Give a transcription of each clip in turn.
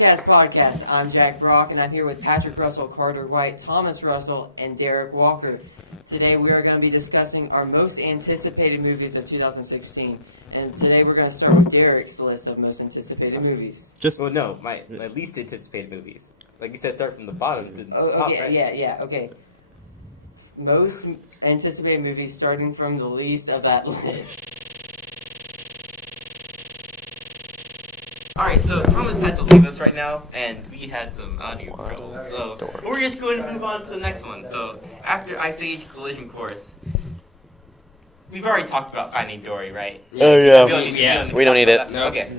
TenCast podcast. I'm Jack Brock, and I'm here with Patrick Russell, Carter White, Thomas Russell, and Derek Walker. Today we are going to be discussing our most anticipated movies of 2016. And today we're going to start with Derek's list of most anticipated movies. My least anticipated movies. Like you said, start from the bottom to the top, okay, right? yeah, okay. Most anticipated movies starting from the least of that list. Alright, so Thomas had to leave us right now, and we had some audio troubles. So we're just going to move on to the next one. So after Ice Age Collision Course, we've already talked about Finding Dory, right? Oh, Yeah. We don't need it. No. Okay.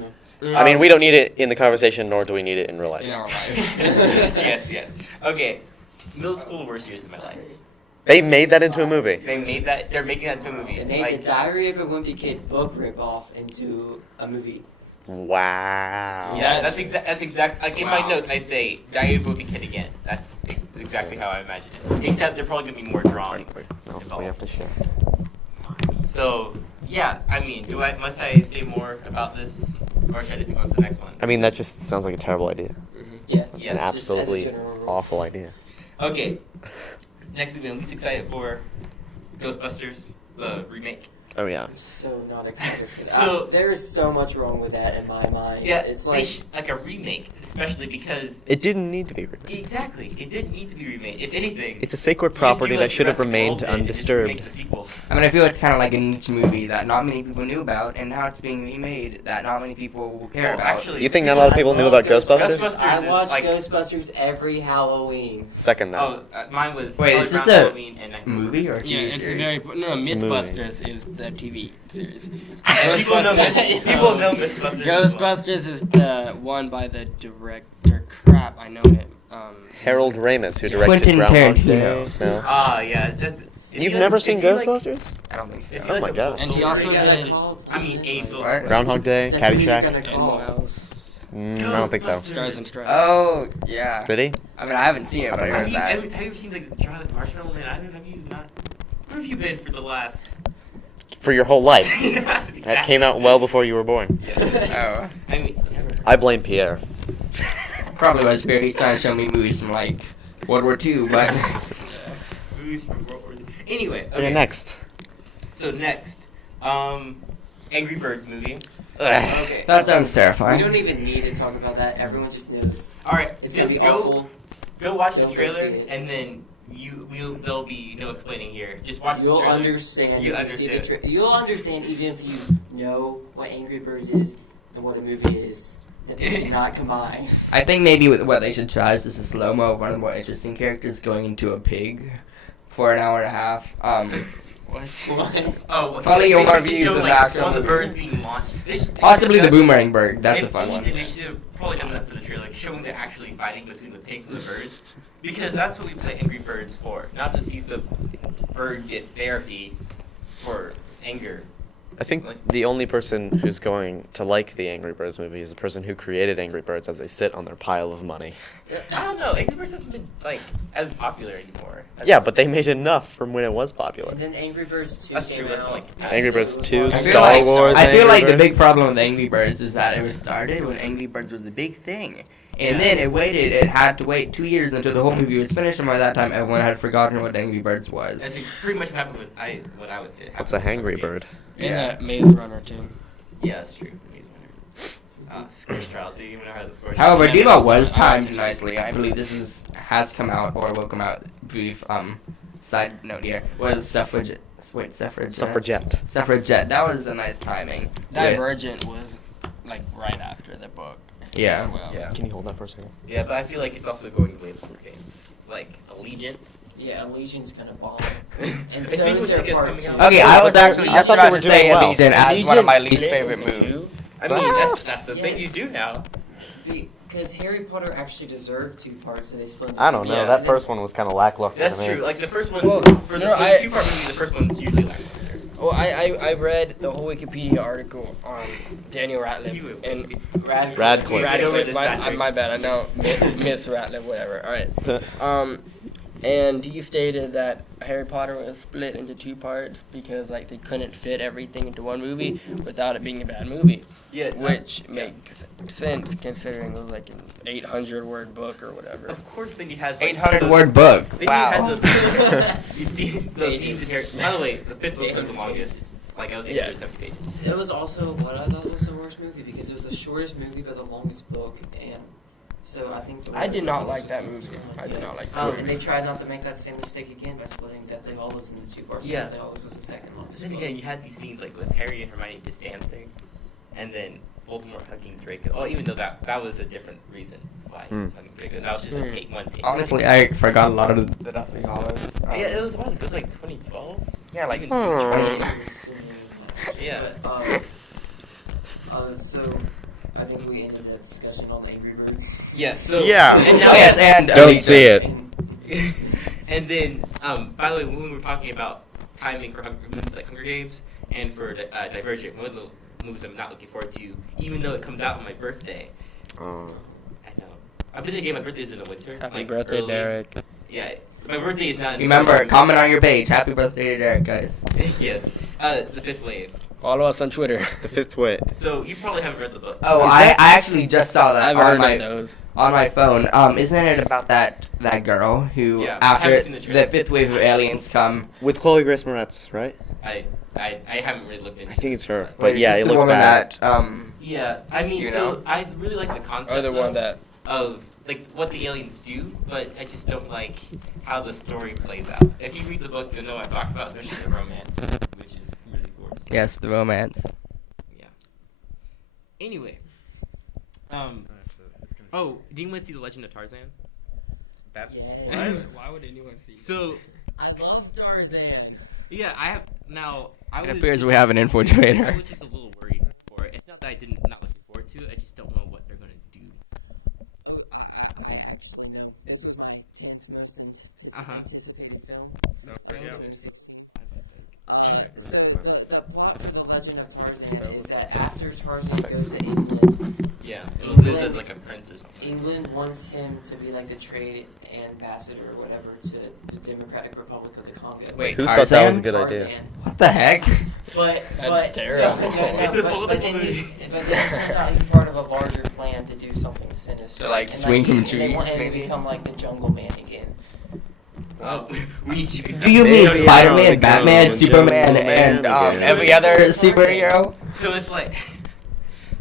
I mean, we don't need it in the conversation, nor do we need it in real life. In our life. yes. Okay. Middle school worst years of my life. They made that into a movie. They're making that into a movie. They made the Diary of a Wimpy Kid book ripoff into a movie. Wow. Yeah, that's exact. Like in my notes, I say Diary of a Wimpy Kid again. That's exactly how I imagine it. Except there are probably gonna be more drawings involved. We have to share. So yeah, I mean, must I say more about this, or should I just move on to the next one? I mean, that just sounds like a terrible idea. Yeah. Yeah, An just absolutely awful idea. Okay. Next, we've been least excited for Ghostbusters, the remake. Oh, yeah. I'm so not excited for that. So- There's so much wrong with that in my mind. Yeah, It's like like a remake, especially because It didn't need to be remade. exactly it didn't need to be remade. If anything, It's a sacred you just property do that like should have Jurassic remained World did and just undisturbed. remake the sequels. I mean, I feel it's kind of like a niche movie that not many people knew about, and now it's being remade that not many people will care Well, about. actually, You think not a lot of people knew about Ghostbusters? Ghostbusters I is watch like- Ghostbusters every Halloween. Second that. Oh, mine was Wait, probably is this around a Halloween and movie or Yeah, TV it's a series? very a movie. Mythbusters is the TV series. People know Mythbusters. Ghostbusters is the one by the director. Crap, I know it. Harold Ramis, who directed Quentin Groundhog Day. Tarantino. No. Yeah. You've never seen Ghostbusters? I don't think so. Is he Oh like my a God. And he also did I mean, Angel. What? Groundhog Day, Is that who you're Caddyshack? gonna Animal call? House, I don't think so. Ghostbusters. Stars and Stripes. Oh, yeah. Did he? I mean, I haven't seen it, but I Have heard Have that. you ever seen the Charlotte Marshmallow Man? Have you not? Where have you been for the last? For your whole life. Exactly. That came out well before you were born. Oh. I mean, never. I blame Pierre. Probably was Barry. He's trying to show me movies from, like, World War II, but... Movies from World War II. Anyway, Okay, okay. next. So next, Angry Birds movie. Ugh. Okay. That sounds We terrifying. don't even need to talk about that. Everyone just knows. All right, It's gonna just be awful. go watch the Don't go trailer, see it. and then there'll be no explaining here. Just watch You'll the trailer. understand. You if you see the understand. You'll understand even if you know what Angry Birds is and what a movie is. That they should not combine. I think maybe what they should try is just a slow-mo of one of the more interesting characters going into a pig for an hour and a half. What? Oh, Probably your basically reviews show, of the like, actual one of the movie. birds being launched. Possibly the boomerang bird. That's a fun one. They should have probably done that for the trailer, like showing they're actually fighting between the pigs and the birds. Because that's what we play Angry Birds for, not to see some bird get therapy for anger. I think the only person who's going to like the Angry Birds movie is the person who created Angry Birds as they sit on their pile of money. I don't know, Angry Birds hasn't been like as popular anymore. Yeah, but they made enough from when it was popular. And then Angry Birds 2 That's came true, that's out. like- Angry Birds 2, I Star feel like, Wars, I feel Angry like the Birds. big problem with Angry Birds is that it was started when Angry Birds was a big thing. And then it had to wait 2 years until the whole movie was finished, and by that time everyone had forgotten what Angry Birds was. That's pretty much what happened with what I would say. What's a happened with hangry Hunger bird? And Yeah. Maze Runner too. Games. Yeah, that's true. Maze Runner. Scorch Trials. So you even know how the Scorch. However, Yeah, Devo it's was not- timed nicely. I believe this has come out or will come out. Brief side note here was suffragette. Suffragette. That was a nice timing. with- Divergent was like right after the book. Yeah. As well. Yeah. Can you hold that for a second? Yeah, but I feel like it's also going away from games. Like Allegiant. Yeah, Legion's gonna bomb. And It's so been is their it's part coming 2. out. Okay, I was but actually I just thought they trying were to say doing well. Allegiant as one of my Allegiant least favorite split into moves. two? I mean, Ah! that's the thing you Yes. do now. Because Harry Potter actually deserved 2 parts, so they split into I don't know. Yeah. That first one was kind of lackluster That's to me. true. Like the first one, Well, for no, the I- two-part movie, the first one's usually lackluster. Well, I read the whole Wikipedia article on Daniel Radcliffe and Radcliffe. Radcliffe. my bad. I know Miss Radcliffe, whatever. All right. and he stated that Harry Potter was split into 2 parts because like they couldn't fit everything into one movie without it being a bad movie, Yeah, which makes sense considering it was like an 800-word book or whatever. of course, then you had like, 800-word book. Then Wow. you had those, you see those scenes in Harry. By the way, the 5th book was the longest. Like I was 870 pages. It was also what I thought was the worst movie because it was the shortest movie but the longest book, and so I think. I did not like that movie. I did not like that And movie. they tried not to make that same mistake again by splitting Deathly Hallows into 2 parts. Yeah. Deathly Hallows was the second longest. Then book. again, you had these scenes like with Harry and Hermione just dancing, and then Voldemort hugging Draco. Oh, even though that was a different reason why he was hugging Draco. That was just a one take. Honestly, I forgot a lot of the Deathly Hallows. Yeah, it was what? It was like 2012. Yeah, like Even 20. Yeah. But, so I think we ended the discussion on Angry Birds. Yeah. So. Yeah. And Oh now yes, and Don't see it. And And then, by the way, when we were talking about timing for movies like Hunger Games and for Divergent, one of the movies I'm not looking forward to, even though it comes out on my birthday. I know. I've been thinking my birthday is in the winter. Happy like birthday, early. Derek. Yeah, my birthday is not. In Remember, comment on your page. Happy birthday to Derek, guys. Yes. The 5th wave. Follow us on Twitter. The 5th Wit. So you probably haven't read the book. Oh, Is I that- actually just saw that I've on heard my of those. on my phone. Isn't it about that girl who Yeah, I after haven't seen the trailer. the 5th wave of aliens come? With Chloe Grace Moretz, right? I haven't really looked into I think it's her. Wait, But is yeah, this it the looks woman bad. that Yeah, I mean, You so know? I really like the concept Or the one that. of like what the aliens do, but I just don't like how the story plays out. If you read the book, you'll know what I'm talking about, especially the romance, which is really gorgeous. yes, the romance. Yeah. Anyway, oh, do you want to see the Legend of Tarzan? That's Why would anyone see? So I love Tarzan. yeah, I have now. I It was appears just- we have an I infiltrator. was just a little worried for it. It's not that I didn't not looking forward to it. I just don't know what they're gonna do. This was my 10th most Uh-huh. anticipated film. yeah. So the plot for The Legend of Tarzan is that after Tarzan goes to England, Yeah, it was listed as like a prince or something. England wants him to be like the trade ambassador or whatever to the Democratic Republic of the Congo. Wait, Who thought that was a Tarzan? good idea? Tarzan. What the heck? But That's terrible. It's a but then political but then it turns out he's part of a larger plan to do something sinister. To, like, And, swing from and they trees, want him maybe? to become like the Jungle Man again. We need to. Do you mean Yeah, Spider-Man, the Batman, Jungle Superman, Man and again. every other superhero? So it's like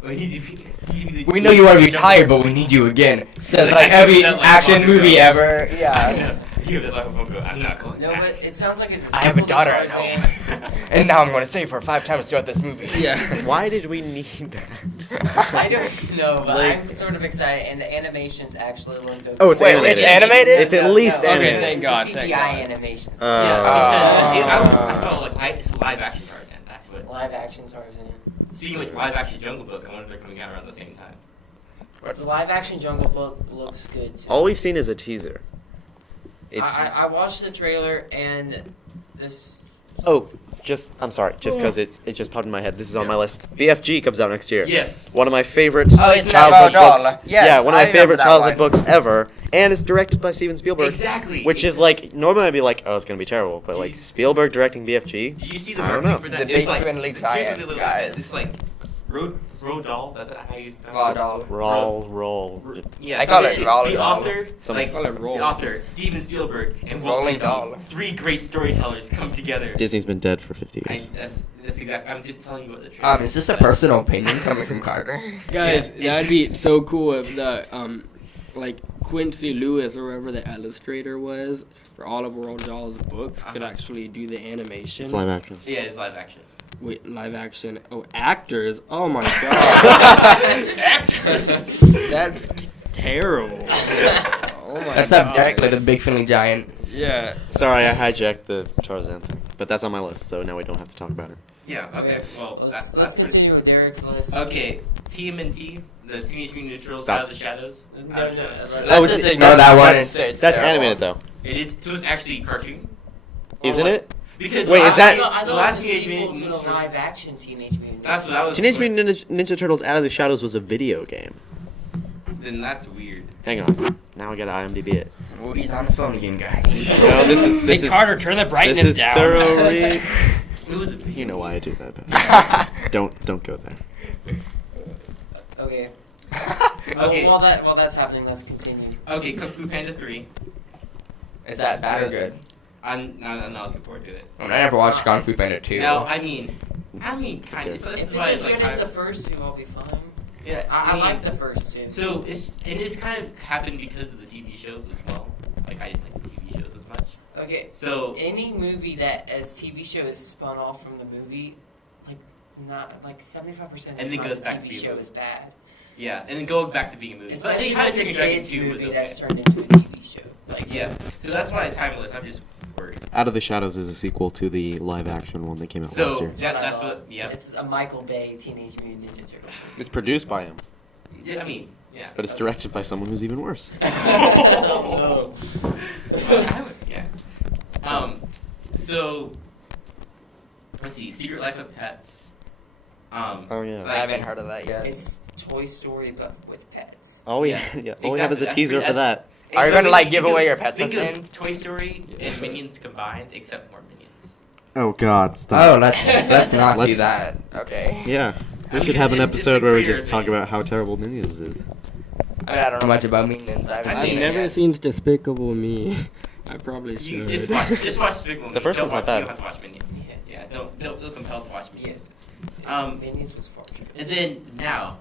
we need to be. We know you want to retire, but we need you again. Says like every action movie ever. Yeah. You have it like a photo. I'm not going. No, back. but it sounds like it's a I have a sequel to daughter at Tarzan. home, and now I'm going to save her 5 times throughout this movie. Yeah. Why did we need that? I don't know, but Like- I'm sort of excited, and the animations actually looked okay. Oh, it's Wait, animated. it's animated? It's at least Okay, animated. thank God, The thank CGI God. animations. Yeah, because Oh. I saw like it's live action Tarzan. That's what. Live action Tarzan. Speaking of live action Jungle Book, I wonder if they're coming out around the same time. The live action Jungle Book looks good too. All we've seen is a teaser. It's I watched the trailer and this. I'm sorry, just because it just popped in my head. This is on my list. BFG comes out next year. Yes. One of my favorite Oh, isn't that childhood about books. Doll? Yes, yeah, one of I my favorite remember that childhood one. books ever, and it's directed by Steven Spielberg. Exactly. Which is like normally I'd be like, oh, it's gonna be terrible, but like Jeez. Spielberg directing BFG. Do you see the I don't marketing know. for that? The It's big like, friendly here's what giant, they look guys. like. It's like Road Doll. That's how you. Raw doll. Roll. Yeah, I so call this it is Raw the doll. author, Somebody like call it Roll. the author, Steven Spielberg, and Walt Rolling Disney, doll. 3 great storytellers come together. Disney's been dead for 50 years. That's exactly. I'm just telling you what the trailer Is this a personal opinion coming from Carter? Guys, Yeah. that'd be so cool if the like Quincy Lewis or whoever the illustrator was for all of Roald Dahl's books could Uh-huh. actually do the animation. It's live action. Yeah, it's live action. Wait, live action. Oh, actors. Oh my god. That's terrible. Oh my Let's god. have Derek play the big friendly giant. Yeah. Sorry, I hijacked the Tarzan thing, but that's on my list, so now we don't have to talk about it. Yeah. Okay. Well, Let's that's continue with Derek's list. Okay. TMNT, the Teenage Mutant Ninja Turtles: Stop. Out of the Shadows. No, Out of no, the Shadows. let- Oh, Let's it's- just ignore that one. That's, It's that's terrible. animated though, It is. So it's actually a cartoon. isn't Or it? what? Because Wait, is that- I the thought last it was a Teenage sequel Mutant to the Ninja Turtles? live action Teenage Mutant That's what I was. Teenage Mutant Ninja Turtles: Out of the Shadows was a video game. then that's weird. Hang on. Now I gotta IMDb it. Well, he's on his phone again, guys. Well, this Hey, is Carter, turn the brightness this is down. thoroughly. It was. You know why I do that. But don't go there. Okay. Okay. While that's happening, let's continue. Okay, Kung Fu Panda 3. Is that bad or good? I'm not looking forward to it. I never watched Kung Fu Panda 2. No, I mean, kind of. So this If is why it's it's as like. good as the first two, I'll be fine. Yeah, I mean, like the first two. So it's kind of happened because of the TV shows as well. Like I didn't like the TV shows as much. Okay. So Any movie that as TV show is spun off from the movie, not 75% of the And time then goes the back to TV being a show movie. is bad. yeah, and then going back to being a movie. But Especially they when had it's a Chicken Dragon kids 2 was movie okay. that's turned into a TV show. Yeah, so that's why it's timeless. I'm just worried. Out of the Shadows is a sequel to the live action one that came out last So year. that's I what. love. Yeah. It's a Michael Bay Teenage Mutant Ninja Turtle. It's produced by him, I mean, yeah. but it's directed by someone who's even worse. Oh, Yeah. So let's see. Secret Life of Pets. Oh yeah. I haven't heard of that yet. It's Toy Story but with pets. All we Yeah. all we have is a Exactly, teaser for that. Are you So gonna, like, think give of- away your pets Think at the of end? Toy Story and Minions combined, except more Minions. Oh God, Oh, stop. let's not do Let's- that. Okay. Yeah, I we mean, should have an it's episode where we for just talk your about how terrible Minions is. I mean, I don't know much about Minions. I haven't I've I've seen it never yet. seen Despicable Me. I probably You should. just watch Despicable Me. The first Don't one's not watch- bad. You don't have to watch Minions. Yeah, don't feel compelled to watch Minions. Minions was far too And then now,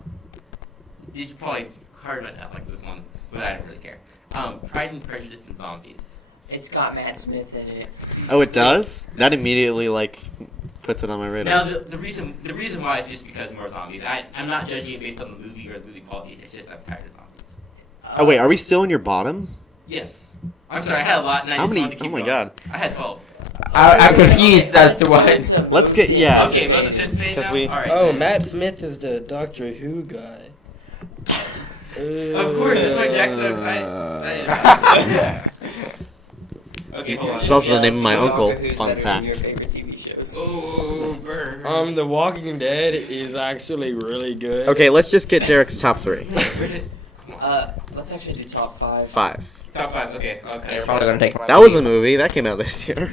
you probably Carter might not like this one, but I don't really care. Pride and Prejudice and Zombies. It's got Matt Smith in it. Oh, it does? That immediately puts it on my Now radar. the reason why is just because more zombies. I'm not judging it based on the movie or the movie quality. It's just I'm tired of zombies. Oh wait, are we still in your bottom? Yes. I'm sorry, I had a lot and I How just many? wanted to keep Oh my going. God. I had 12. I'm confused as to what. Let's get- yeah. Okay, most anticipated Because now? we- Alright. Oh, Matt Smith is the Doctor Who guy. Of course, that's why Jack's so excited about it. Okay, hold on. It's also the name of my Doctor uncle, Who's fun better fact. than your favorite TV shows. Oh, burn. The Walking Dead is actually really good. Okay, let's just get Derek's top 3. Where did- come on. Let's actually do top 5. 5. Top 5, okay. Okay. You're probably gonna take my That was a lead. movie that came out this year.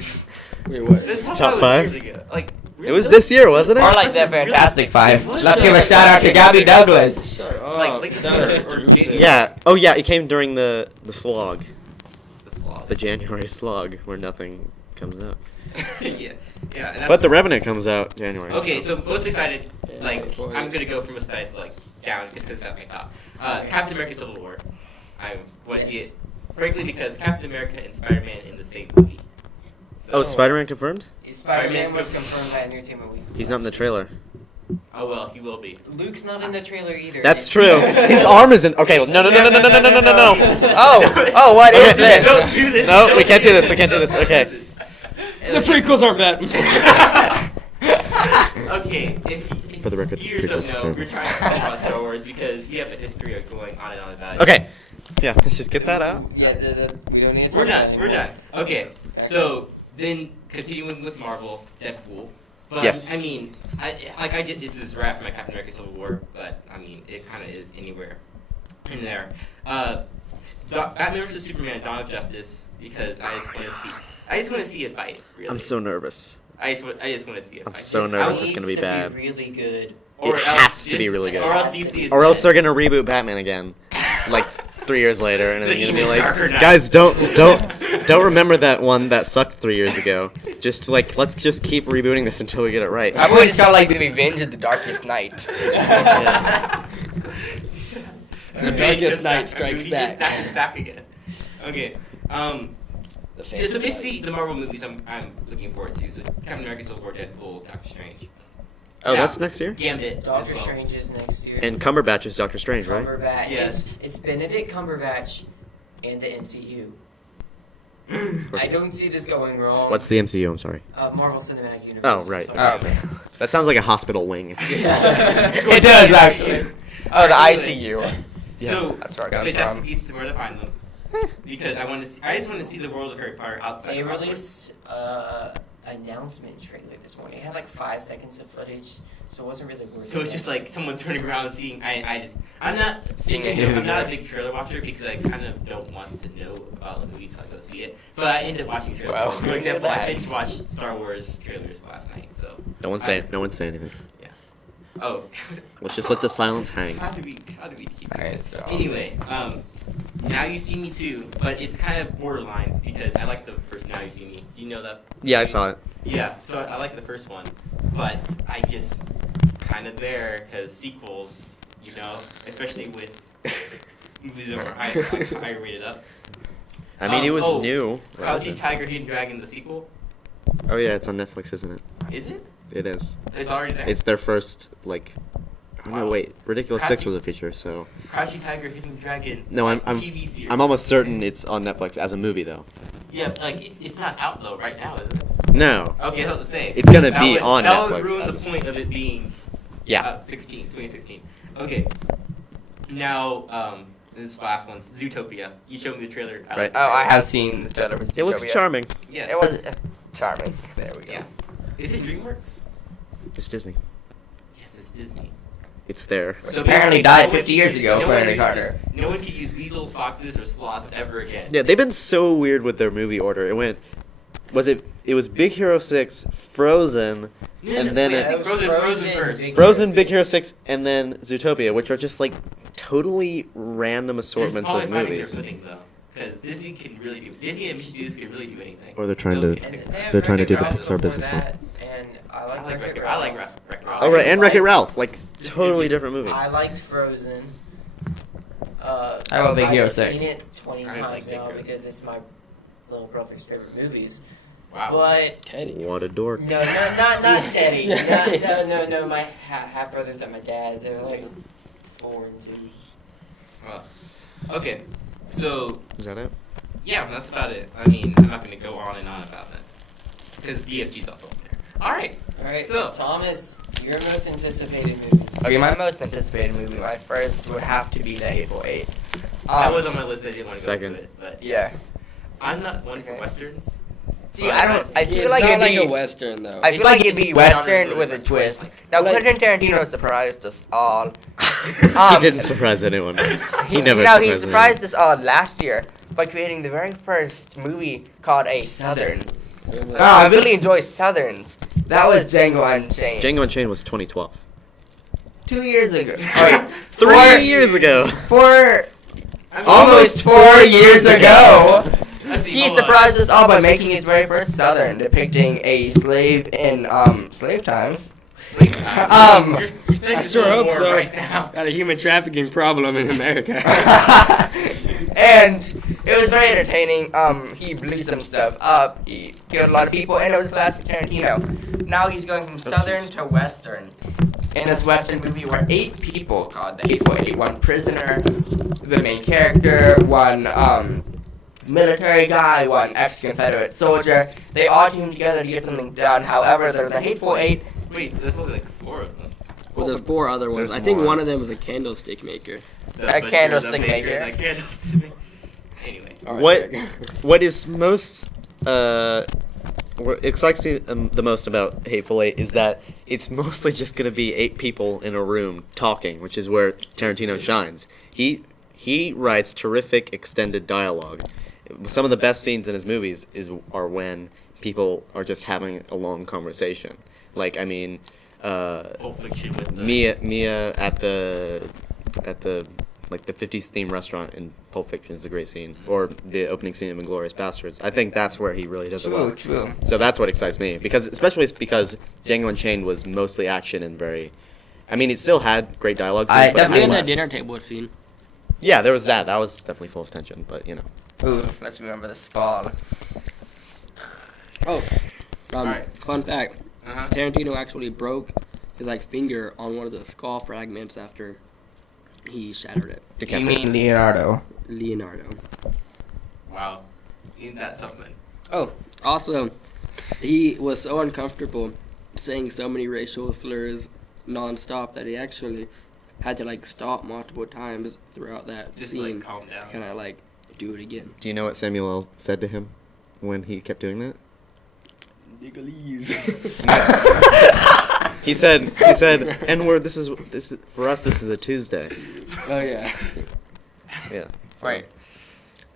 Wait, what? The Top 5 5? was years ago. Like, It was this year, wasn't Or it? like the Fantastic Five. What? Let's give a shout out to Gabby Douglas. Shut up. Like that the is or stupid. January. Yeah. Oh yeah, it came during the slog, The sloth. the January slog, where nothing comes out. Yeah. Yeah. And But The Revenant comes out January. Okay, so most excited, Yeah, like, boy. I'm gonna go from most excited to, like, down, just because that's my top. Captain America Civil War. I want to see it, frankly, because Captain America and Spider-Man in the same movie. Oh, Spider-Man confirmed? Spider-Man Spider-Man's was good. confirmed by Entertainment Weekly. He's not in the trailer. Oh, well, he will be. Luke's not in the trailer either. That's true. His arm is in. Okay, no. Oh, what is Okay. this? Don't do this! No, don't we can't do this, we this, can't do this, don't okay. The prequels aren't bad. Okay, if For the record, viewers prequels don't are know, terrible. we're trying to talk about Star Wars because we have a history of going on and on about it. Okay. Yeah, let's just get that out. Yeah, we don't need to talk We're about done. it We're anymore. done. Okay, so then continuing with Marvel, Deadpool. But Yes. I mean, I get this is rap my Captain America Civil War, but I mean it kind of is anywhere in there. Batman vs Superman: Dawn of Justice, because I just want to see a fight. Really. I'm so nervous. I just want to see a fight. I'm so Just- nervous It it's gonna needs be to bad. really good. Or It else has to just- be really good. Or else DC is Or else dead. they're gonna reboot Batman again, like 3 years later, and The they're gonna be even darker like, knight. guys, don't remember that one that sucked 3 years ago. Just like let's just keep rebooting this until we get it right. I've always felt like the Revenge of the Darkest Night. The Darkest Knight strikes He back. just snaps back again. Okay. The Yeah, so basically, the Marvel movies I'm looking forward to. So Captain America: Civil War, Deadpool, Doctor Strange, Oh, Yeah. that's next year. Gambit, Doctor as well. Strange is next year. And Cumberbatch is Doctor Strange, right? Cumberbatch. Yeah. It's Benedict Cumberbatch and the MCU. I don't see this going wrong. What's the MCU? I'm sorry. Marvel Cinematic Universe? Oh, I'm right. sorry. Oh, Okay. That sounds like a hospital wing. It does actually. Oh, the ICU. So That's where I got it Fantastic from. Beasts and Where to Find Them. Because I just want to see the world of Harry Potter outside. They of Hogwarts. released announcement trailer this morning. It had like 5 seconds of footage, so it wasn't really worth it. So it's just like someone turning around and seeing. I'm not Seeing seeing. a I'm not a movie. big trailer watcher because I kind of don't want to know about the movie until I go see it. But I ended up watching trailers. Well, For example, look I at that. binge watched Star Wars trailers last night. So. No one say anything. Oh. Let's just let the silence hang. How do we keep it? Alright, so. Anyway, Now You See Me Too, but it's kind of borderline because I like the first Now You See Me. Do you know that? Yeah, I saw it. Yeah, so I like the first one, but I just kind of there because sequels, especially with movies that were higher rated up. I mean, it was new. Crouching Tiger, Hidden Dragon, the sequel. Oh yeah, it's on Netflix, isn't it? Is it? It is. It's already there. It's their first Oh no, Wow. wait. Ridiculous 6 was a feature, so. Crouching Tiger, Hidden Dragon. No, I'm TV series. I'm almost certain it's on Netflix as a movie though. Yeah, it's not out though right now, is it? No. Okay, I was to say. It's gonna That be would- on that would Netflix ruin as the point of it being Yeah. 2016. Okay. Now, this last one's Zootopia. You showed me the trailer. Right. like the Oh, I trailer. have seen the trailer. It looks charming. Yeah. It was charming. There we go. Yeah. Is it DreamWorks? It's Disney. Yes, it's Disney. It's there. So apparently basically, died no one 50 can years use- ago no for one Henry uses- Carter. No one could use weasels, foxes, or sloths ever again. Yeah, they've been so weird with their movie order. It was Big Hero 6, Frozen, and then wait, it- I think Frozen first. Big Frozen, Hero Big Hero 6, and then Zootopia, which are just like totally random assortments They're of probably finding movies. their footing, though, because Disney animation studios can really do anything. Or they're trying So to. can And Pixar. they have They're trying to do the Wreck-It Pixar Ralph business before model. that, and I I like like Wreck-It Wreck-It. I like Ralph. Wreck-It Ralph. Oh right, and Wreck-It like- Ralph, like This is totally gonna be- different movies. I liked Frozen. How about Big Hero I've 6? seen it 20 I like times Big now Hero because it's my little brother's favorite movies. Wow. But Teddy. What a dork. no, not Teddy. No. My half brothers at my dad's. They're like 4 and 2. Well, okay. So Is that it? yeah, that's about it. I mean, I'm not going to go on and on about that because BFG's also up there. All right. All right, So- Thomas, your most anticipated movies. Okay, my most anticipated movie, my first would have to be The Hateful Eight. That was on my list. I didn't want to go Second. into it, but Yeah. I'm not one for Okay. westerns. See, but I don't. I It's feel like not it'd like be. a western though. I It's feel like like it'd be it's genres western of with a it. twist. Now, Like- Quentin Tarantino surprised us all. He didn't surprise anyone. He never Now he surprised surprised us all last year by creating the very first movie called a Southern. I really enjoy Southerns. That was Django Unchained. Django Unchained was 2012. 2 years ago. Wait, 3 years ago. Almost 4 years ago. Let's see, He hold on. surprised us all by making his very first Southern, depicting a slave in slave times. Wait, you're saying I it's sure a hope war so. right now. Got a human trafficking problem in America. And it was very entertaining. He blew some stuff up. He killed a lot of people, and it was classic Tarantino. Now he's going from Southern to Western. In this Western movie, where 8 people called the Hateful Eight, 1 prisoner, the main character, 1 military guy, 1 ex-Confederate soldier. They all team together to get something done. However, they're the Hateful Eight. Wait, there's only like 4 of them. Well, there's 4 other ones. There's I think more. one of them was a candlestick maker. The A butcher, candlestick the baker, maker. the candlestick maker. Anyway. All right, What Greg. what is most what excites me the most about Hateful Eight is that it's mostly just going to be 8 people in a room talking, which is where Tarantino shines. He writes terrific extended dialogue. Some of the best scenes in his movies are when people are just having a long conversation. Like I mean, Pulp Fiction with the... Mia at the like the 50s theme restaurant in Pulp Fiction is a great scene, or the opening scene of Inglourious Bastards. I think that's where he really does it well. True. So that's what excites me, because because Django Unchained was mostly action and very, I mean, it still had great dialogue scenes, but it Definitely had in that less. dinner table scene. Yeah, there was that. That was definitely full of tension, but you know. Ooh, let's remember the fall. Oh, Alright. fun fact. Uh-huh. Tarantino actually broke his finger on one of the skull fragments after he shattered it. You Decapitated. mean Leonardo? Leonardo. Wow. Isn't that something? Oh, also, he was so uncomfortable saying so many racial slurs nonstop that he actually had to stop multiple times throughout that Just scene. calm down. Kind of do it again. Do you know what Samuel L. said to him when he kept doing that? Legalese. He said, N-word, this is, for us, this is a Tuesday. Oh yeah. Yeah. so Wait.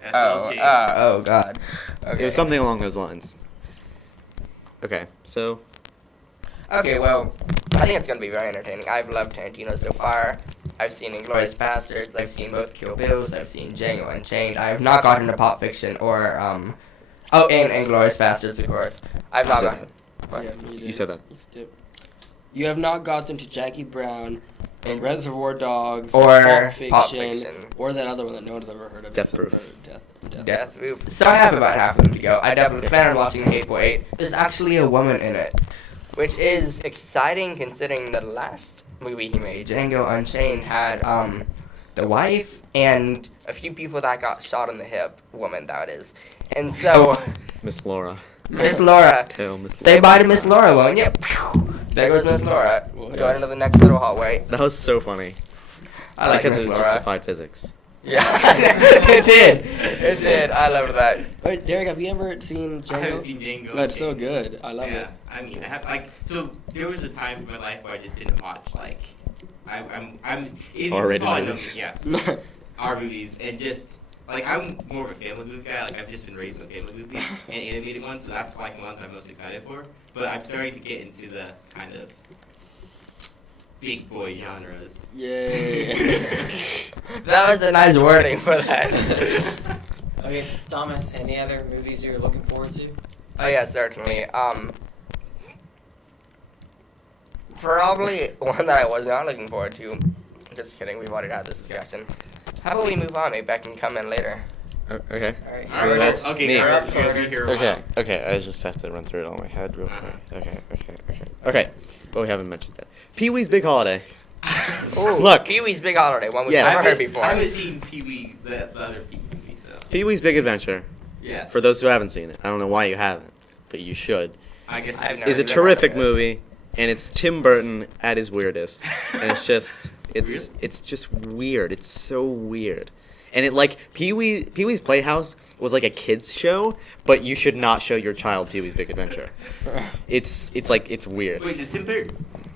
SLG. Oh God. Okay. It was something along those lines. Okay, so, Okay, well, I think it's gonna be very entertaining. I've loved Tarantino so far. I've seen Inglourious Bastards. I've seen both Kill Bills. I've seen Django Unchained. I have not gotten to Pulp Fiction or and Inglourious Bastards, of course. I've you not said gotten. What? Yeah, me You said that. You have not gotten to Jackie Brown, Reservoir Dogs, Or Pulp Pulp Fiction. or that other one that no one's ever heard of. Death except Proof. for Death Proof. So I have about half of them to go. I definitely plan on watching Hateful Eight. There's actually a woman in it, which is exciting considering the last movie he made, Django Unchained, had the wife and a few people that got shot in the hip. Woman, that is. And so, Miss Laura. Miss Laura. Tail Miss Say bye to Miss Laura, won't you? There goes Miss Laura. Going into the next little hallway. That was so funny. I like because Miss it Laura. just defied physics. Yeah, it did. It did. I loved that. Wait, Derek, have you ever seen Django? I haven't seen Django. Oh, it's so good. I love Yeah, it. I mean, I have like so. There was a time in my life where I just didn't watch like I'm easy R-rated probably movies. Yeah, our movies and just like I'm more of a family movie guy. Like I've just been raised on family movies and animated ones, so that's like the ones I'm most excited for. But I'm starting to get into the kind of big boy genres. Yay. That was a nice wording for that. Okay, Thomas, any other movies you're looking forward to? Oh yeah, certainly. Probably one that I was not looking forward to. Just kidding, we've already had this discussion. How about we move on? Maybe I can come in later. Okay. Alright. All right, that's okay, me. you're gonna be here a Okay, while. okay, I just have to run through it all in my head real quick. Okay. But we haven't mentioned that. Pee-wee's Big Holiday. Ooh, Look. Pee-wee's Big Holiday, one we've Yes. never heard before. I haven't seen Pee Wee, the other Pee Wee movie, so Pee-wee's Big Adventure. yeah. For those who haven't seen it, I don't know why you haven't, but you should. I guess I've It's a never terrific heard of it. movie, and it's Tim Burton at his weirdest. And it's just, Weird? it's just weird. It's so weird. And it like Pee-wee's Playhouse was like a kids show, but you should not show your child Pee-wee's Big Adventure. It's weird. Wait,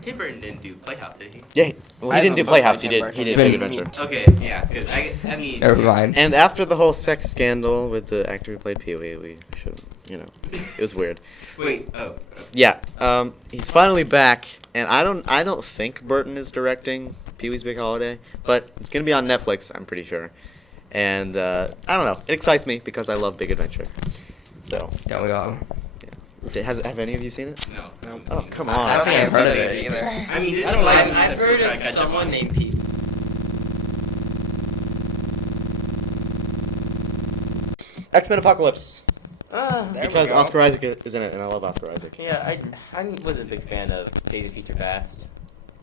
Tim Burton didn't do Playhouse, did he? Yeah, well I he didn't do haven't played Playhouse. He Tim did Burton. Big Been- Adventure. Okay, yeah, because I mean. Never mind. And after the whole sex scandal with the actor who played Pee-wee, we should, it was weird. Wait, Yeah, he's finally back, and I don't think Burton is directing Pee-wee's Big Holiday, but it's gonna be on Netflix, I'm pretty sure. And I don't know, it excites me because I love Big Adventure. So, Don't we all? have any of you seen it? no. I haven't Oh, seen it. come I on. don't think I've haven't heard of seen it either. I mean, I don't like. movies I've I'm heard still trying of to catch up someone on. named Pete. X-Men Apocalypse, There we because go. Oscar Isaac is in it, and I love Oscar Isaac. Yeah, I wasn't a big fan of Days of Future Past,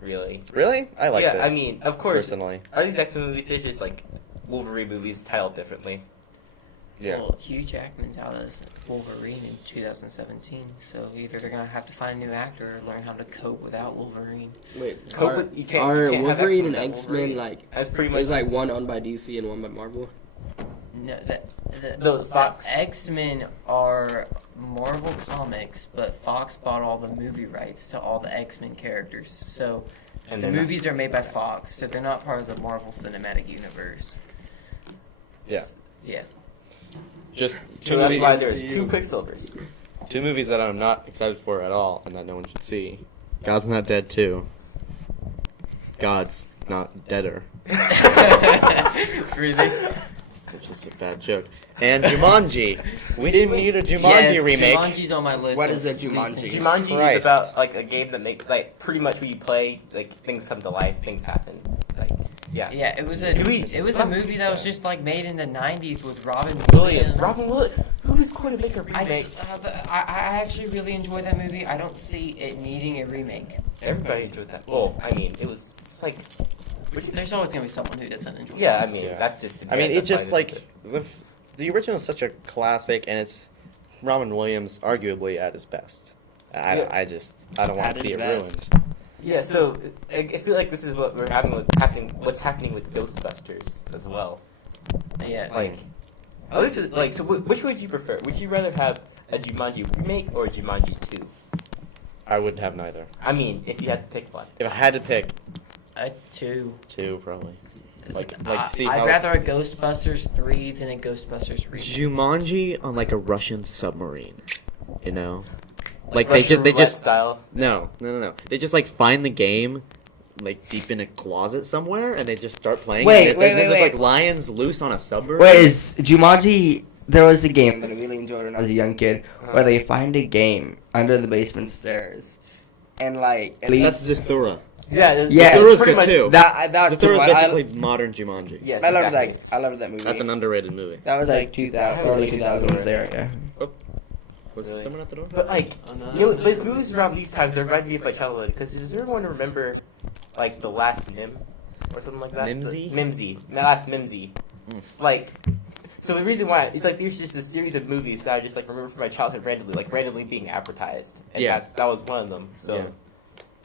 really. Really? I liked Yeah, I it, mean, of course, personally. all these X-Men movies, they're just like Wolverine movies titled differently. Yeah. Well, Hugh Jackman's out as Wolverine in 2017, so either they're gonna have to find a new actor or learn how to cope without Wolverine. Wait, Cope are, with- you can't- are you can't have Wolverine X-Men and without X-Men Wolverine. like That's pretty much is like one owned by DC and one by Marvel? No, The Fox. X-Men are Marvel Comics, but Fox bought all the movie rights to all the X-Men characters. So And the they're not- movies are made by Fox, so they're not part of the Marvel Cinematic Universe. Yeah. Yeah. Just So that's why there's two Quicksilvers. two movies that I'm not excited for at all, and that no one should see. God's Not Dead 2. God's Not Deader, Really? which is a bad joke. And Jumanji. We didn't need a Jumanji Yes, remake. Jumanji's on my list. What of is a recent- Jumanji? Jumanji Christ. is about like a game that makes like pretty much when you play like things come to life, things happen. Like yeah. Yeah, it was a What? movie that was just like made in the '90s with Robin Williams. Williams. Robin Williams. Who's going to make a I remake? actually really enjoyed that movie. I don't see it needing a remake. Everybody enjoyed that. Well, I mean, it's like. There's always gonna be someone who doesn't enjoy. Yeah, I mean, Yeah. that's just. I mean, that's it just why like the original is such a classic, and it's Robin Williams arguably at his best. I don't want At to see his it best. ruined. Yeah, so I feel like this is what we're having what's happening with Ghostbusters as well. Yeah. Like, oh, this is like, so which would you prefer? Would you rather have a Jumanji remake or a Jumanji 2? I would have neither. I mean, if you had to pick one. If I had to pick, A 2. 2 probably. Like see I'd how rather a Ghostbusters 3 than a Ghostbusters remake. Jumanji on like a Russian submarine, you know? Like Russian they roulette just style. no. They just like find the game like deep in a closet somewhere and they just start playing Wait, it. And wait, there's wait, just wait. like lions loose on a submarine. Wait, is Jumanji? There was a game that I really enjoyed when I was a young kid, where they find a game under the basement stairs, and like at That's least Zathura. Yeah, Yeah, Zathura's pretty good much- too. that's the Zathura's one. basically modern Jumanji. Yes, I love exactly. that. I love that movie. That's an underrated movie. That was like 2000, early 2000s there. Yeah. Was Really? someone at the door? But like, Oh, no, you know, no, but no, movies no. around these times, they remind me of my childhood. Because does everyone remember, like, The Last Mim? Or something like that? Mimsy? Mimsy. The Last Mimsy. Mm. Like, so the reason why, it's like there's just a series of movies that I just, like, remember from my childhood randomly being advertised. And Yeah. that was one of them. So,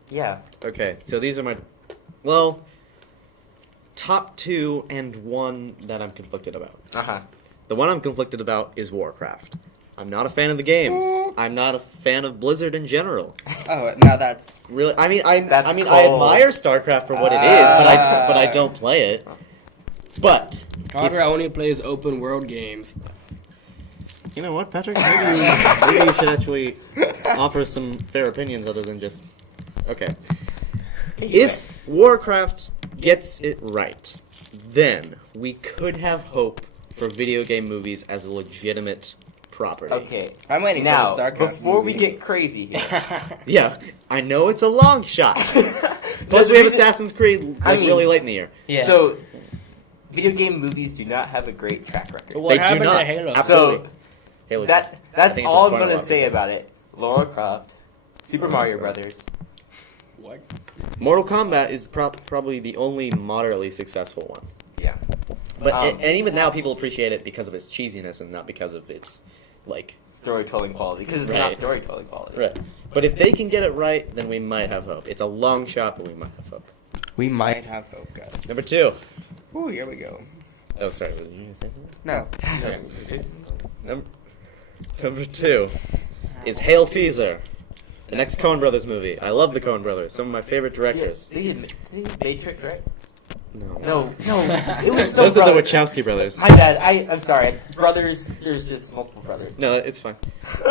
yeah. Okay, so these are my, well, top 2 and one that I'm conflicted about. Uh-huh. The one I'm conflicted about is Warcraft. I'm not a fan of the games. I'm not a fan of Blizzard in general. Oh, now that's Really, I mean, I That's I cold. admire StarCraft for what it is, but I don't play it. But Carter only plays open world games. you know what, Patrick? Maybe you should actually offer some fair opinions other than just okay. If Warcraft gets it right, then we could have hope for video game movies as a legitimate property. Okay. I'm waiting Now, for the StarCraft before we movie. get crazy here. Yeah, I know it's a long shot. Plus, But we have the reason- Assassin's Creed I like mean- really late in the year. Yeah. So, video game movies do not have a great track record. What They do happened not. to Halo? Absolutely. So, Halo. I that's think it all just I'm brought a gonna lot of say people. about it. Lara Croft, Super Mario Brothers. What? Mortal Kombat is probably the only moderately successful one. Yeah. But Um, and even now, people appreciate it because of its cheesiness and not because of its like. Storytelling quality, because it's Right. not storytelling quality. Right. But if they can get it right, then we might have hope. It's a long shot, but we might have hope. We might have hope, guys. Number 2. Ooh, here we go. Oh, sorry. Was you gonna say something? No. Number 2 is Hail Caesar, the next Coen Brothers movie. I love the Coen Brothers. Some of my favorite directors. They did Matrix, right? No. No, it was so. Those are the brother- Wachowski brothers. My bad. I'm sorry. Brothers. There's just multiple brothers. No, it's fine.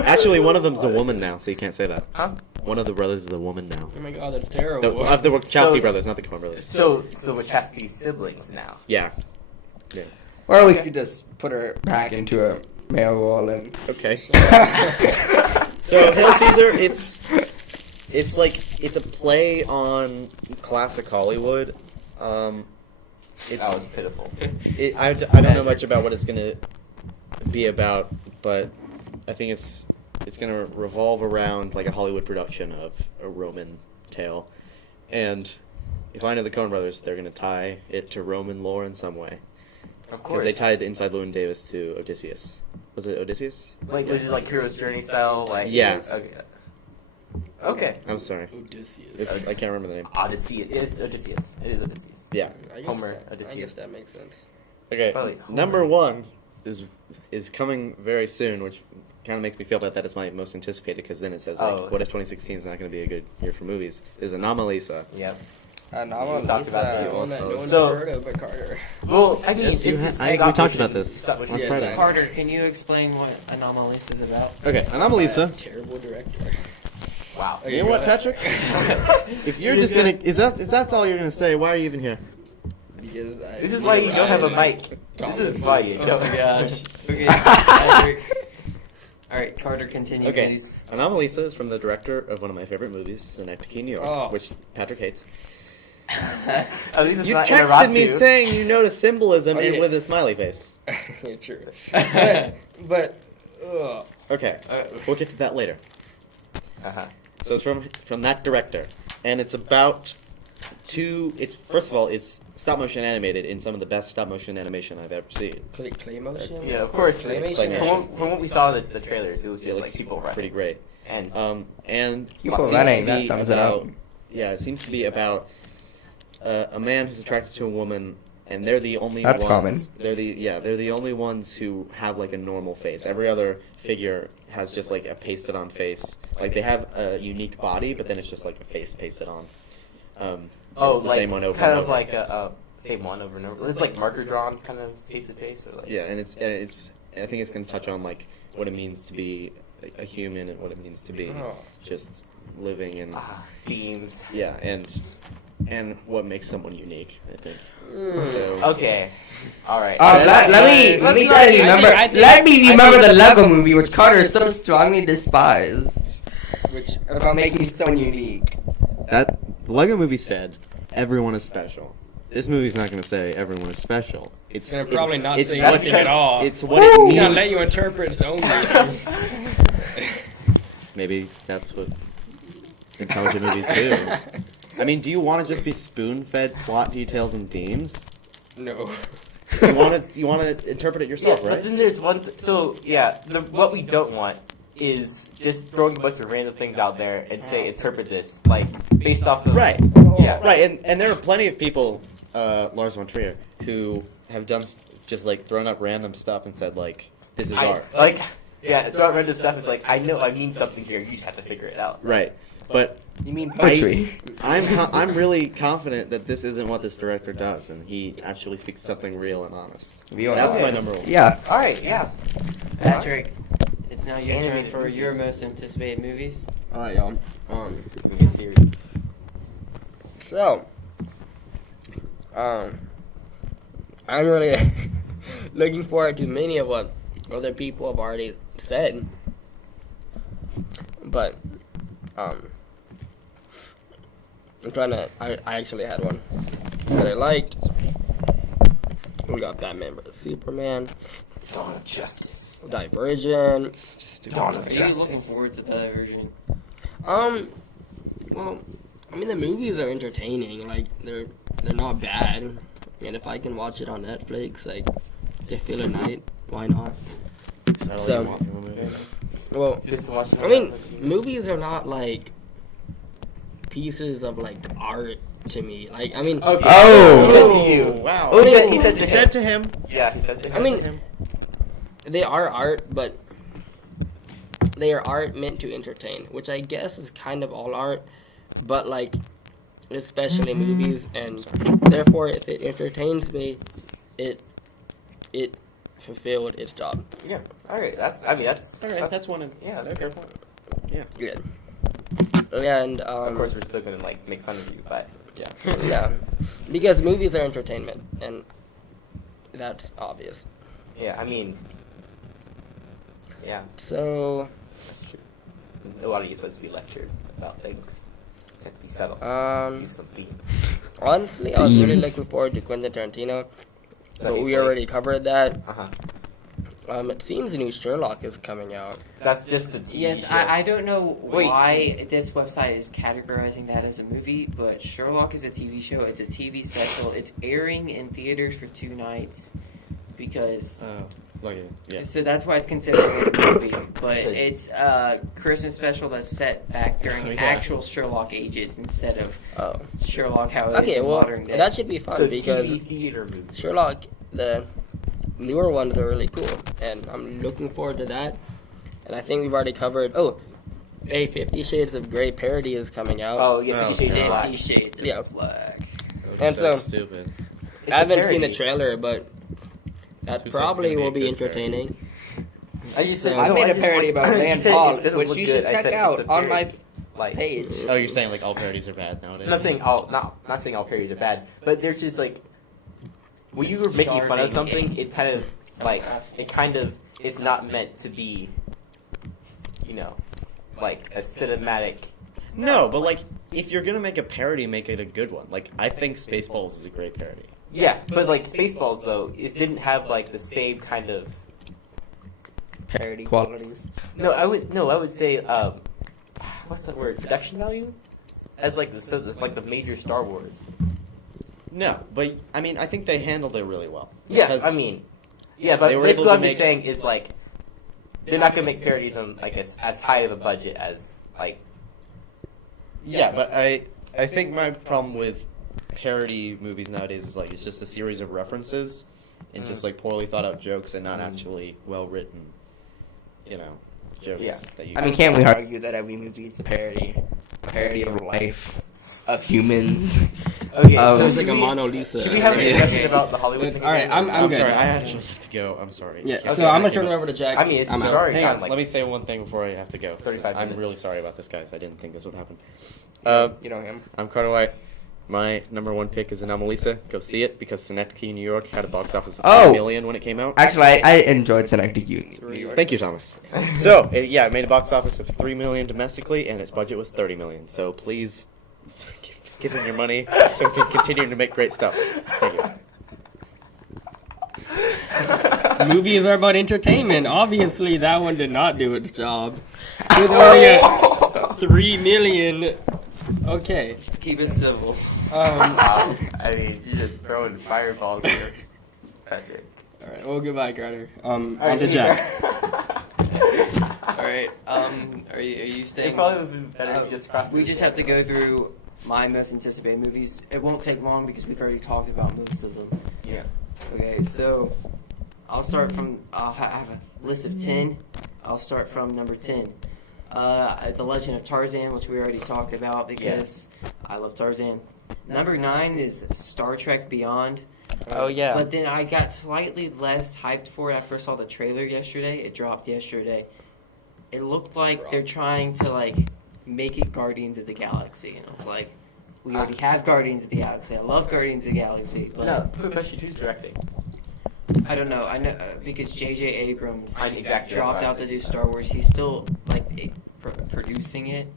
Actually, one of them's a woman now, so you can't say that. Huh? One of the brothers is a woman now. Oh my god, that's The, terrible. of the Wachowski So- brothers, not the Coen brothers. So Wachowski's siblings now. Yeah. Or we could just put her back into a male role and. Okay. So Hail Caesar, it's like it's a play on classic Hollywood. It's That was pitiful. I don't know much about what it's gonna be about, but I think it's gonna revolve around like a Hollywood production of a Roman tale, and if I know the Coen Brothers, they're gonna tie it to Roman lore in some way. Of Because course. they tied Inside Llewyn Davis to Odysseus. Was it Odysseus? Like, was it like Hero's Journey style? Like, Yeah. Okay. Okay. I'm sorry. Odysseus. I can't remember the name. Odyssey. It is Odysseus. It is Odysseus. Yeah. I guess Homer, that, I Odysseus. guess that makes sense. Okay. Probably Number Homer. 1 is coming very soon, which kind of makes me feel that is my most anticipated because then it says like, Oh. what if 2016 is not going to be a good year for movies? Is Anomalisa. Yep. Anomalisa. We talked about this. One that no one's So- heard of but Carter. Well, I mean, Yes, you it's ha- just I- we stop talked motion- about this stop motion. last Yes, Friday. I- Carter, can you explain what Anomalisa is about? Okay, Anomalisa. Terrible director. Wow. You know what, Patrick? If you're just gonna, is that all you're gonna say? Why are you even here? Because I, This is why you don't have a I- mic. This is why you Oh don't. my gosh. Okay. Patrick. All right, Carter, continue, Okay, please. Anomalisa is from the director of one of my favorite movies, Synecdoche, New York, Oh. which Patrick hates. At least it's You not texted me Inaratu. saying you noticed symbolism Oh, yeah. with a smiley face. True. but ugh. Okay, we'll get to that later. Uh-huh. So it's from that director, and it's about it's first of all it's stop motion animated in some of the best stop motion animation I've ever seen. Clay motion. Yeah, of course. Claymation. From what we saw in the trailers, it was It just like looks people running. pretty great. And And People it seems running, to that be sums it about up. yeah, it seems to be about a man who's attracted to a woman and they're the only That's ones. common. They're the only ones who have like a normal face. Every other figure has just like a pasted on face. Like they have a unique body, but then it's just like a face pasted on. It's the same one over kind and of over. like a same one over and over. It's like marker drawn kind of face to face, or like Yeah, and it's I think it's gonna touch on like what it means to be a human and what it means to be just living and themes. yeah, and what makes someone unique, I think. Mm. So Okay, all right. Let me try to remember. Let me remember the Lego movie, which Carter so strongly despised, which about making someone unique. that the Lego movie said everyone is special. This movie's not gonna say everyone is special. It's gonna probably not it's say what- anything at all. It's what it It's gonna means. let you interpret its own meaning. Maybe that's what intelligent movies do. I mean, do you want to just be spoon-fed plot details and themes? No. You want to interpret it yourself, But right? then there's one. What we don't want is just throwing a bunch of random things out there and say interpret this like based off of Right. Yeah. Right, and there are plenty of people, Lars von Trier, who have done just like thrown up random stuff and said like, "This is art." Throughout random stuff is like I know I mean something here. You just have to figure it out. Right, but You mean poetry? I'm really confident that this isn't what this director does, and he actually speaks something real and honest. That's my number one. Yeah. All right. Yeah. Patrick, it's now your turn Animated for movie. your most anticipated movies. Alright, y'all. It's gonna get serious. So, I'm really looking forward to many of what other people have already said. But, I'm trying to, I actually had one that I liked. We got Batman vs. Superman, Dawn of Justice. Divergent. Dawn of Are you looking Justice. forward to that version? Well, I mean the movies are entertaining. Like they're not bad, and if I can watch it on Netflix, like they fill a night, why not? So- Well, Just to watch. I mean movies are not like pieces of like art to me. Like I mean, Okay. Oh. He said to you. Wow. Oh, he said to him. to him. Yeah, he said to him. I mean they are art, but they are art meant to entertain, which I guess is kind of all art, but like especially movies, and therefore if it entertains me, it fulfilled its job. Yeah. All right. That's All right, that's one. yeah. That's a fair point. Good. And Of course, we're still gonna like make fun of you, but yeah, because movies are entertainment, and that's obvious. yeah. I mean, yeah. So That's true. A lot of you supposed to be lectured about things. You have to be subtle. Use some themes. honestly, I was really Themes. looking forward to Quentin Tarantino, but Okay, we fine. already covered that. Uh-huh. It seems a new Sherlock is coming out. That's just a TV Yes, show. I don't know Wait. why this website is categorizing that as a movie, but Sherlock is a TV show. It's a TV special. It's airing in theaters for 2 nights because. Yeah. So that's why it's considered a movie, but So- it's a Christmas special that's set back during Yeah. actual Sherlock ages instead of Oh, Sherlock how it is okay. in Well, modern day. that should be fun So because TV theater movie. Sherlock, the newer ones are really cool, and I'm looking forward to that. And I think we've already covered. Oh, a 50 Shades of Grey parody is coming out. Oh, yeah, 50 Shades of Black. 50 Shades of Yeah. Black. And so- stupid. It's I a haven't seen the parody. trailer, but that Who said it's probably gonna be will a be good parody? entertaining. I just said So- I made a just- parody about you Rand said it Paul, doesn't which look you good. should I check said out it's a on my parody. Like, page. Oh, you're saying like all parodies are bad nowadays? I'm not saying not saying all parodies are bad, but there's just like when you were making fun of Starving something, it kind of is not meant to be, like a cinematic. No, but like if you're gonna make a parody, make it a good one. Like I think Spaceballs is a great parody. Yeah, but like Spaceballs though, it didn't have like the same kind of. Parody qualities. No, I would say what's that word? Production value, as like the major Star Wars. No, but I mean I think they handled it really well. Yeah, Because I mean, yeah, but they were basically able what to I'm just saying is like they're not gonna make parodies on like as high of a budget as like. yeah, but I think my problem with parody movies nowadays is like it's just a series of references and just like poorly thought out jokes and not actually well written, jokes. Yeah. That you. I mean, can't we argue that every movie is a parody of life, of humans? Okay, so Sounds should like a we- Mona Lisa. Should we have a Okay. discussion about the Hollywood thing? All right, again? I'm I'm good. sorry. I actually have to go. I'm sorry. Yeah, Okay, so I'm gonna thank turn you. it over to Jack. I mean, it's I'm out. sorry. Hang on, like let me say one thing before I have to go. 35 I'm minutes. really sorry about this, guys. I didn't think this would happen. You know him. I'm Carter White. My number one pick is Anomalisa. Go see it because Synecdoche, New York had a box office of Oh! 3 million when it came out. Actually, I enjoyed Synecdoche, New York. Thank you, Thomas. So, it made a box office of 3 million domestically, and its budget was 30 million. So please, give them your money so we can continue to make great stuff. Thank you. Movies are about entertainment. Obviously, that one did not do its job. With only a 3 million. Okay. Let's keep it civil. Wow. I mean, you're just throwing fireballs here. Okay. All right. Well, goodbye, Carter. On Alright, to see you Jack. All right. Are you It staying? probably would have been better if you just crossed We the- just have to go through my most anticipated movies. It won't take long because we've already talked about most of them. Yeah. Okay, so I'll start from. I have a list of 10. I'll start from number 10. The Legend of Tarzan, which we already talked about because I love Tarzan. Number 9 is Star Trek Beyond. Oh, yeah. But then I got slightly less hyped for it. I first saw the trailer yesterday. It dropped yesterday. It looked like they're trying to make it Guardians of the Galaxy, and I was like, we already have Guardians of the Galaxy. I love Guardians of the Galaxy, but No, quick question. Who's directing? I don't know. I know because J.J. Abrams I know exactly, dropped that's out what I to do Star Wars. He's still producing it,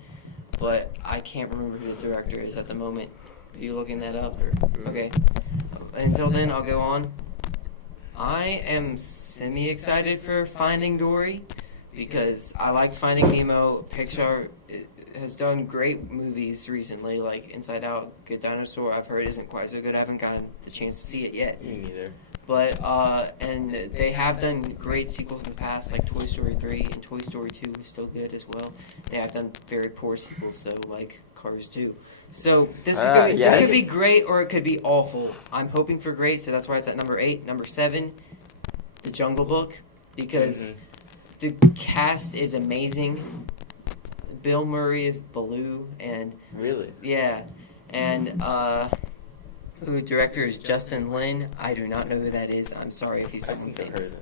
but I can't remember who the director is at the moment. Are you looking that up? Or? Okay. Until then, I'll go on. I am semi-excited for Finding Dory because I liked Finding Nemo. Pixar has done great movies recently, like Inside Out, Good Dinosaur. I've heard isn't quite so good. I haven't gotten the chance to see it yet. Me neither. But, and they have done great sequels in the past, like Toy Story 3, and Toy Story 2 was still good as well. They have done very poor sequels, though, like Cars 2. So, this could be great, or it could be awful. I'm hoping for great, so that's why it's at number 8. Number 7, The Jungle Book, because the cast is amazing. Bill Murray is Baloo, and... Really? Yeah, and, who director is Justin Lin. I do not know who that is. I'm sorry if he's I someone think I've heard famous.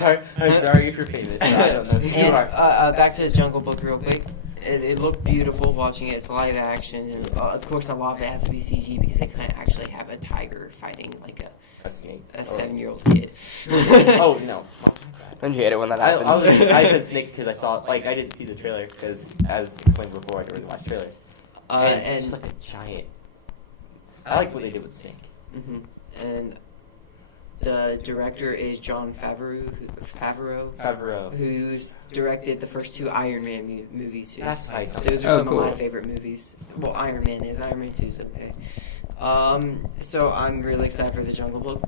of it. I'm sorry if you're famous. I don't know who you And are. back to the Jungle Book real quick. It looked beautiful watching it. It's live action, and of course a lot of it has to be CG because they can't actually have a tiger fighting like A snake. a Or- 7-year-old kid. Oh no. Don't you hate it when that I happens? I said snake because I saw I didn't see the trailer because as explained before I don't really watch trailers. And it's just like a giant. I like what they did with snake. Mhm. And the director is Jon Favreau, who's directed the first 2 Iron Man movies. That's nice. Those are Oh, some of cool. my favorite movies. Well, Iron Man is. Iron Man 2 is okay. So I'm really excited for The Jungle Book.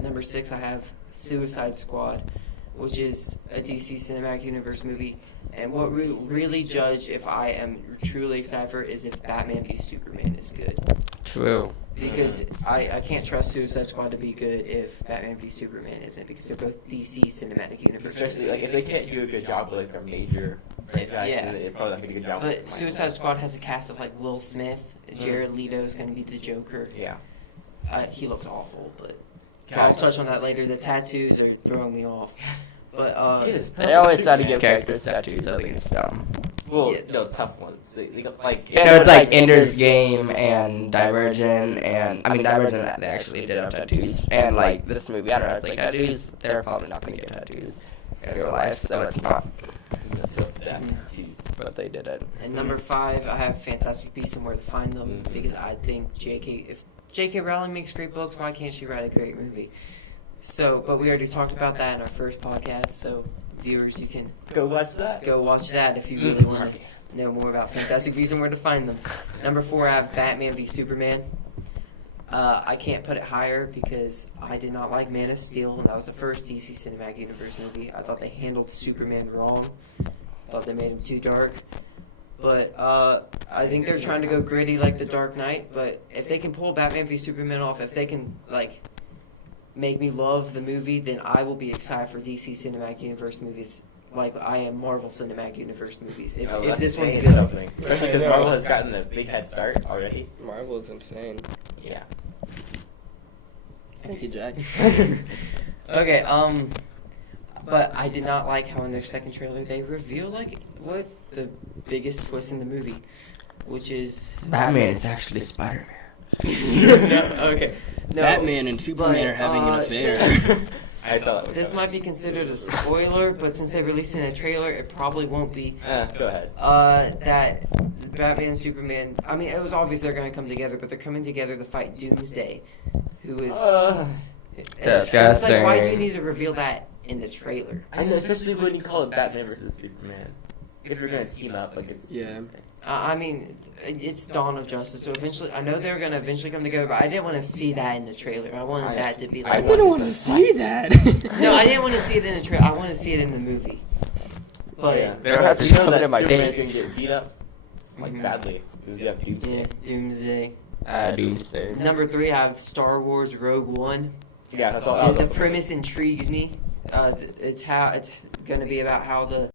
Number 6, I have Suicide Squad, which is a DC Cinematic Universe movie. And what we really judge if I am truly excited for it is if Batman v Superman is good. True. Because I can't trust Suicide Squad to be good if Batman v Superman isn't, because they're both DC Cinematic Universe Especially like if they can't do a good job with like a major franchise, Yeah. then they're probably not gonna do a good job. But with Suicide Squad has a cast of like Will Smith, Jared Leto is going to be the Joker. Yeah. He looks awful, but I'll touch on that later. The tattoos are throwing me off. But They always try to give characters tattoos, at least. Well, Yes. no tough ones. They got, like It's like Ender's Game and Divergent, and I mean Divergent they actually did have tattoos, and like this movie, I don't know, it's like tattoos. They're probably not gonna get tattoos in real life, so it's not. tough that too. But they did it. and number 5, I have Fantastic Beasts and Where to Find Them, because I think if J.K. Rowling makes great books, why can't she write a great movie? So, but we already talked about that in our first podcast, so viewers, you can Go watch that. go watch that if you really want to know more about Fantastic Beasts and Where to Find Them. Number 4, I have Batman v Superman. I can't put it higher because I did not like Man of Steel, and that was the first DC Cinematic Universe movie. I thought they handled Superman wrong. I thought they made him too dark. But I think they're trying to go gritty like The Dark Knight. But if they can pull Batman v Superman off, if they can like make me love the movie, then I will be excited for DC Cinematic Universe movies. Like I am Marvel Cinematic Universe movies. If That's this one's saying good. something. Especially because I know. Marvel has gotten a big head start already. Marvel is insane. Yeah. Thank you, Jack. Okay, but I did not like how in their second trailer they reveal like what the biggest twist in the movie, which is Batman is actually Spider-Man. no, okay. No, Batman and Superman but, are having an affair. since- I saw that. this might be considered a spoiler, but since they released it in a trailer, it probably won't be. Go ahead. That Batman and Superman. I mean, it was obvious they're going to come together, but they're coming together to fight Doomsday, who is. It's just like, why do you need to reveal that in the trailer? I know, especially when you call it Batman versus Superman. If you're gonna team up, like it's Yeah. I mean, it's Dawn of Justice, so eventually, I know they're gonna eventually come together, but I didn't want to see that in the trailer. I wanted that to be like. I didn't want to see that. No, I didn't want to see it in the trailer. I want to see it in the movie. But yeah. They don't have to shove it in my Superman's face. gonna get beat up like Mhm. badly. You have Doomsday. yeah, Doomsday. Doomsday. Number 3, I have Star Wars Rogue One. Yeah, that's all. The premise intrigues me. It's gonna be about how the